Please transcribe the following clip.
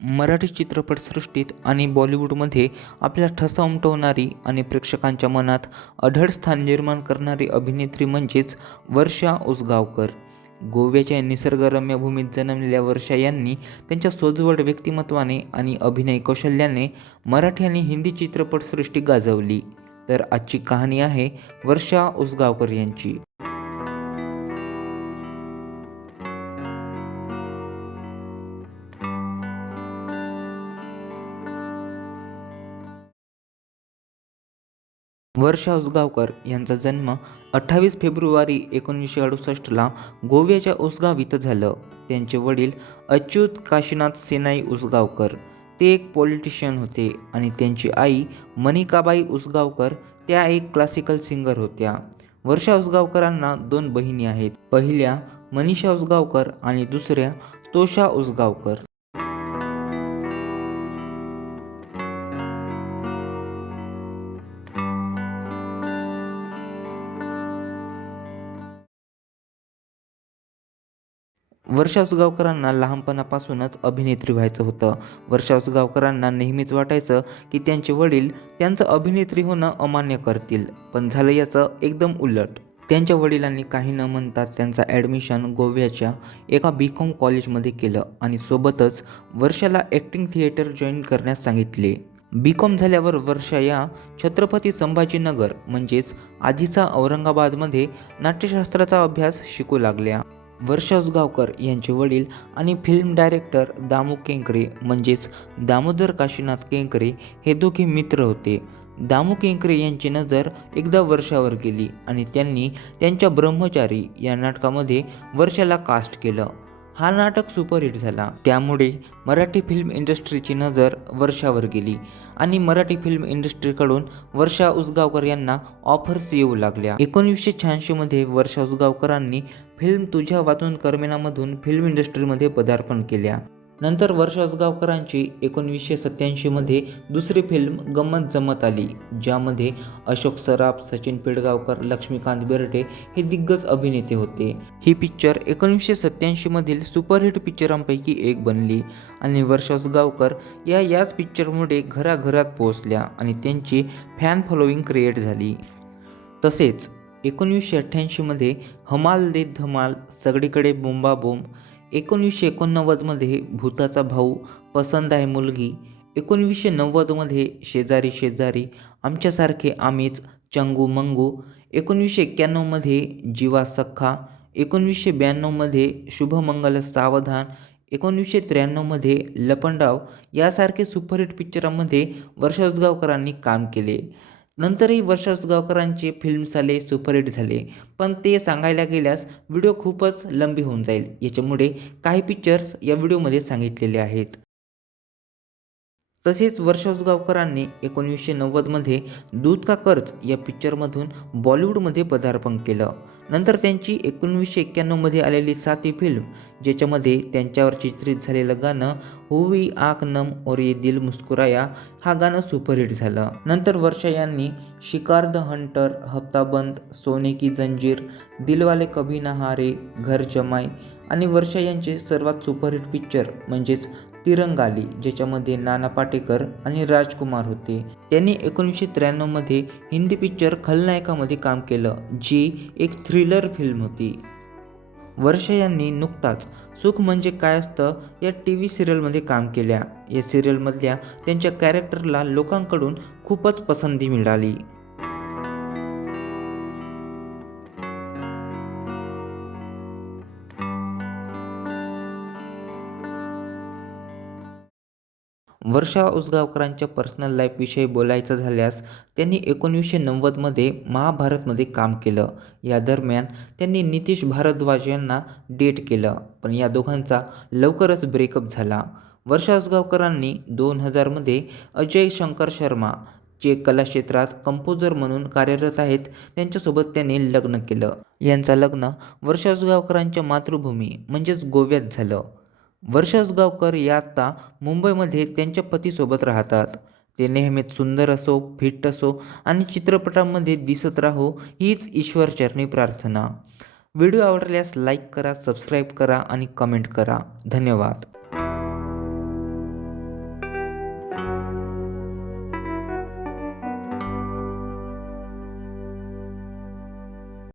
मराठी चित्रपटसृष्टीत आणि बॉलिवूडमध्ये आपला ठसा उमटवणारी आणि प्रेक्षकांच्या मनात अढळ स्थान निर्माण करणारी अभिनेत्री म्हणजेच वर्षा उसगावकर. गोव्याच्या निसर्गरम्य भूमीत जन्मलेल्या वर्षा यांनी त्यांच्या सोजवड व्यक्तिमत्वाने आणि अभिनय कौशल्याने मराठी आणि हिंदी चित्रपटसृष्टी गाजवली. तर आजची कहाणी आहे वर्षा उसगावकर यांची. वर्षा उसगावकर यांचा जन्म अठ्ठावीस फेब्रुवारी एकोणीसशे अडुसष्टला गोव्याच्या उसगाव इथं झालं. त्यांचे वडील अच्युत काशीनाथ सेनाई उसगावकर. ते एक पॉलिटिशियन होते आणि त्यांची आई मनिकाबाई उसगावकर त्या एक क्लासिकल सिंगर होत्या. वर्षा उसगावकरांना दोन बहिणी आहेत. पहिल्या मनीषा उसगावकर आणि दुसऱ्या तोषा उसगावकर. वर्षा उसगावकरांना लहानपणापासूनच अभिनेत्री व्हायचं होतं. वर्षा उसगावकरांना नेहमीच वाटायचं की त्यांचे वडील त्यांचं अभिनेत्री होणं अमान्य करतील. पण झालं याचं एकदम उलट. त्यांच्या वडिलांनी काही न म्हणता त्यांचं ॲडमिशन गोव्याच्या एका बी कॉम कॉलेजमध्ये केलं आणि सोबतच वर्षाला ॲक्टिंग थिएटर जॉईन करण्यास सांगितले. बी कॉम झाल्यावर वर्षा या छत्रपती संभाजीनगर म्हणजेच आधीचा औरंगाबादमध्ये नाट्यशास्त्राचा अभ्यास शिकू लागल्या. वर्षास गावकर यांचे वडील आणि फिल्म डायरेक्टर दामू केंकरे म्हणजेच दामोदर काशीनाथ केंकरे हे दोघे मित्र होते. दामू केंकरे यांची नजर एकदा वर्षावर गेली आणि त्यांनी त्यांच्या ब्रह्मचारी या नाटकामध्ये वर्षाला कास्ट केलं. हा नाटक सुपरहिट झाला. त्यामुळे मराठी फिल्म इंडस्ट्रीची नजर वर्षावर गेली. आणि मराठी फिल्म इंडस्ट्रीकडून वर्षा उसगावकर यांना ऑफर्स येऊ लागल्या. एकोणीसशे शहाऐंशीमध्ये वर्षा उसगावकरांनी फिल्म तुझ्या वाचून करमेनामधून फिल्म इंडस्ट्रीमध्ये पदार्पण केल्या. नंतर वर्षा असगावकरांची एकोणवीसशे सत्याऐंशीमध्ये दुसरी फिल्म गंमत जमत आली ज्यामध्ये अशोक सराफ सचिन पिळगावकर लक्ष्मीकांत बेर्डे हे दिग्गज अभिनेते होते. ही पिक्चर एकोणीसशे सत्याऐंशीमधील सुपरहिट पिक्चरांपैकी एक बनली आणि वर्षा असगावकर या याच पिक्चरमुळे घराघरात पोहोचल्या आणि त्यांची फॅन फॉलोईंग क्रिएट झाली. तसेच एकोणीसशे अठ्ठ्याऐंशीमध्ये हमाल दे धमाल सगळीकडे बोंबाबोंब एकोणीसशे एकोणनव्वदमध्ये भूताचा भाऊ पसंत आहे मुलगी. एकोणवीसशे नव्वदमध्ये शेजारी शेजारी आमच्यासारखे आम्हीच चंगू मंगू. एकोणवीसशे एक्क्याण्णवमध्ये जीवा सख्खा. एकोणवीसशे ब्याण्णवमध्ये शुभमंगल सावधान. एकोणवीसशे त्र्याण्णवमध्ये लपंडाव. यासारखे सुपरहिट पिक्चरांमध्ये वर्षा उसगावकरांनी काम केले. नंतरही वर्षा उसगावकरांचे फिल्म्स आले सुपरहिट झाले. पण ते सांगायला गेल्यास व्हिडिओ खूपच लंबी होऊन जाईल. याच्यामुळे काही पिक्चर्स या व्हिडिओमध्ये सांगितलेले आहेत. तसेच वर्षा उसगावकरांनी एकोणीसशे नव्वदमध्ये दूध का कर्ज या पिक्चरमधून बॉलिवूडमध्ये पदार्पण केलं. नंतर त्यांची एकोणवीसशे एक्क्याण्णवमध्ये आलेली साती फिल्म ज्याच्यामध्ये त्यांच्यावर चित्रित झालेलं गाणं हुवी आक नम और ये दिल मुस्कुराया हा गाणं सुपरहिट झालं. नंतर वर्षा यांनी शिकार द हंटर हप्ताबंद सोने की जंजीर दिलवाले कभी ना हारे घर जमाई आणि वर्षा यांचे सर्वात सुपरहिट पिक्चर म्हणजेच तिरंगाली ज्याच्यामध्ये नाना पाटेकर आणि राजकुमार होते. त्यांनी एकोणीसशे त्र्याण्णवमध्ये हिंदी पिक्चर खलनायकामध्ये काम केलं जी एक थ्रिलर फिल्म होती. वर्षा यांनी नुकताच सुख म्हणजे काय असतं या टी व्ही सिरियलमध्ये काम केल्या. या सिरियलमधल्या त्यांच्या कॅरेक्टरला लोकांकडून खूपच पसंती मिळाली. वर्षा उसगावकरांच्या पर्सनल लाईफविषयी बोलायचं झाल्यास त्यांनी एकोणीसशे नव्वदमध्ये महाभारतमध्ये काम केलं. या दरम्यान त्यांनी नितीश भारद्वाज यांना डेट केलं. पण या दोघांचा लवकरच ब्रेकअप झाला. वर्षा उसगावकरांनी दोन हजारमध्ये अजय शंकर शर्मा जे कला क्षेत्रात कंपोजर म्हणून कार्यरत आहेत त्यांच्यासोबत त्यांनी लग्न केलं. यांचं लग्न वर्षा उसगावकरांच्या मातृभूमी म्हणजेच गोव्यात झालं. वर्षासगावकर या आत्ता मुंबईमध्ये त्यांच्या पतीसोबत राहतात. ते नेहमीच सुंदर असो फिट असो आणि चित्रपटांमध्ये दिसत राहो हीच ईश्वरचरणी प्रार्थना. व्हिडिओ आवडल्यास लाईक करा सबस्क्राईब करा आणि कमेंट करा. धन्यवाद.